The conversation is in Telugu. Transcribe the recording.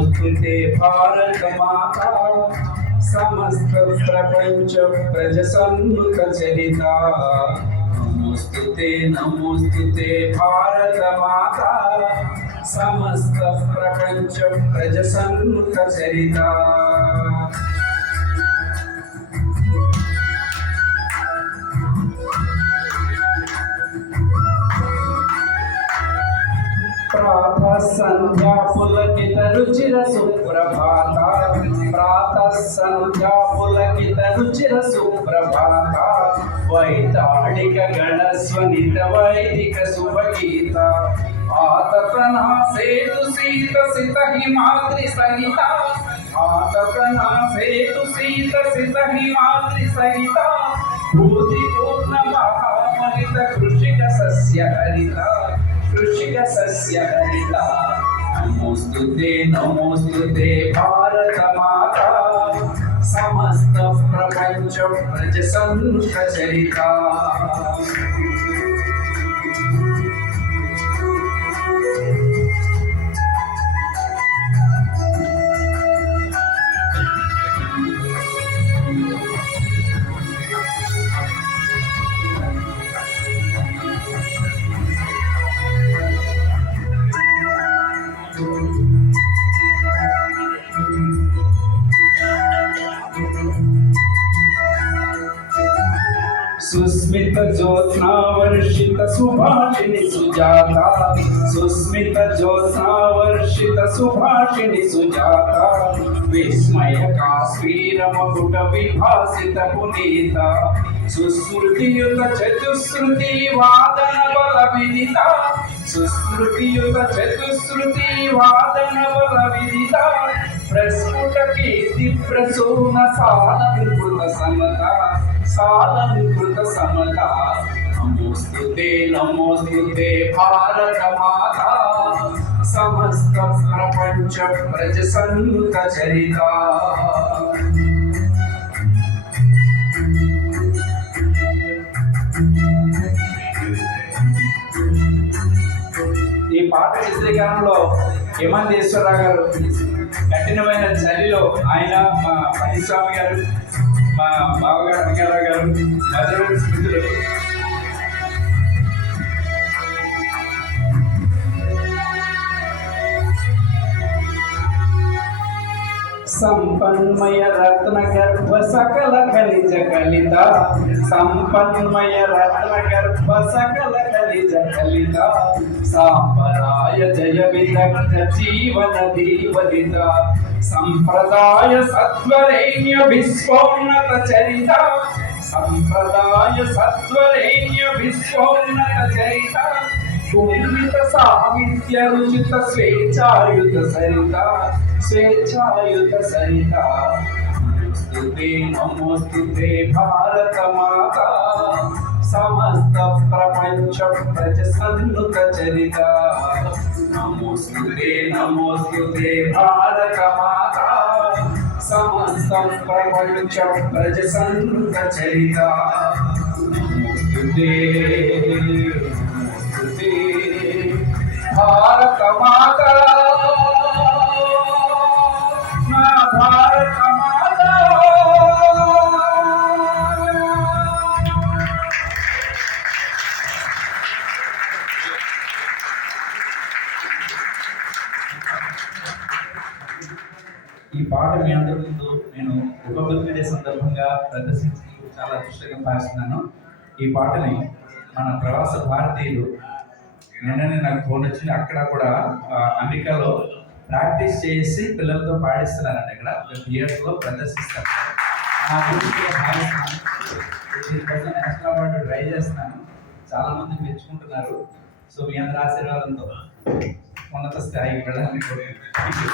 नमोस्तुते भारत माता समस्त प्रपंच प्रज सन्मुख चरिता। नमोस्तुते भारत माता समस्त प्रपंच प्रज सन्मुख चरिता। प्रातः संध्या पुलकित रुचिर सुप्रभाता। प्रातः संध्या पुलकित रुचिर सुप्रभाता। वैताళిక गणस्वनित वैदिक शुभगीता। आततना सेतु सीत सित हिमाद्रि सहिता। आततना सेतु सीत सित हिमाद्रि सहिता। भूति पूर्ण महामहित कृषिक सस्य हरिता। कृषिक सस्य हरिता। नमोस्तुते भारत माता समस्त प्रपंच प्रज सन्मुख चरिता। सुस्मित ज्योत्स्ना वर्षित सुभाषिणि सुजाता। सुस्मित ज्योत्स्ना वर्षित सुभाषिणि सुजाता। विस्मय काश्मीर मकुट विभासित पुनीता। सुश्रुतियुत चतुश्रुति वादन बल विदिता। सुश्रुतियुत चतुश्रुति वादन बल विदिता। प्रस्फुट कीर्ति प्रसून सालंकृत समता। सालंकृत समता। नमोस्तुते भारत माता समस्त प्रपंच प्रज सन्मुख चरिता। ఈ పాట చిత్రీకరణలో హేమంతేశ్వరరావు గారు కఠినమైన చలిలో ఆయన మా పనిస్వామి గారు మా బావగారు రంగారావు గారు మధుర స్మృతులు संपन्मय रत्न गर्भ सकल खनिज कलिता। संपन्मय रत्न गर्भ सकल खनिज कलिता। सांपराय जय विदग्ध जीवन दीवलिता। संप्रदाय सत्वरेण्य विश्वोन्नत चरिता। संप्रदाय सत्वरेण्य विश्वोन्नत चरिता। कुंभित साहित्य रुचित स्वेच्छायुत सरिता। स्वेच्छायुत सरिता। नमोस्तुते भारत माता समस्त प्रपंच प्रज सन्मुख चरिता। नमोस्तुते भारत माता समस्त प्रपंच प्रज सन्मुख चरिता। नमोस्तुते भारत माता भारत माता। ఈ పాట మీ అందరి ముందు నేను రిపబ్లిక్ డే సందర్భంగా ప్రదర్శించి చాలా అదృష్టంగా భావిస్తున్నాను. ఈ పాటని మన ప్రవాస భారతీయులు నిన్ననే నాకు ఫోన్ వచ్చింది. అక్కడ కూడా అమెరికాలో ప్రాక్టీస్ చేసి పిల్లలతో పాడిస్తున్నారండి. ఇక్కడ థియేటర్లో ప్రదర్శిస్తారు. నా గురించి నేషనల్ అవార్డు ట్రై చేస్తున్నాను. చాలా మంది మెచ్చుకుంటున్నారు. సో మీ అందరి ఆశీర్వాదంతో ఉన్నత స్థాయికి వెళ్ళాలని కోరుకుంటున్నాను.